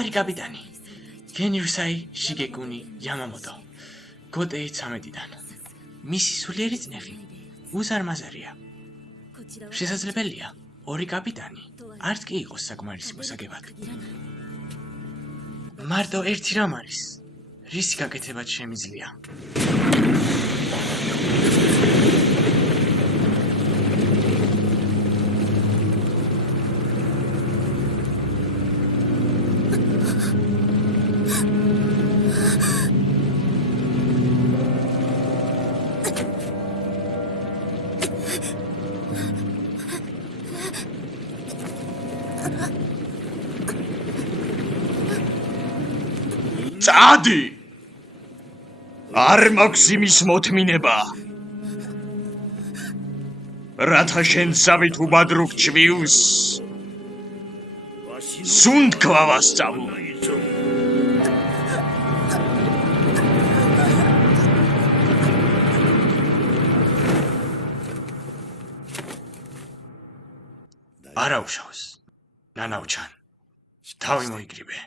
მთავარი კაპიტანი გენიუსაი შიგეკუნი იამამოტო გოტეი 13-დან მისი სულიერი წნევი უზარმაზარია შესაძლებელია ორი კაპიტანი არც კი იყოს საკმარისი მოსაგებად მარტო ერთი რამ არის რისი გაკეთებაც შემიძლია წადი! არ მაქვს იმის მოთმინება. რათა შენ სავით უბადრუქ ჩვიუს. სუნთქვა ვასწავლო. არა უშავს ნანაუჩან თავი მოიგრიბე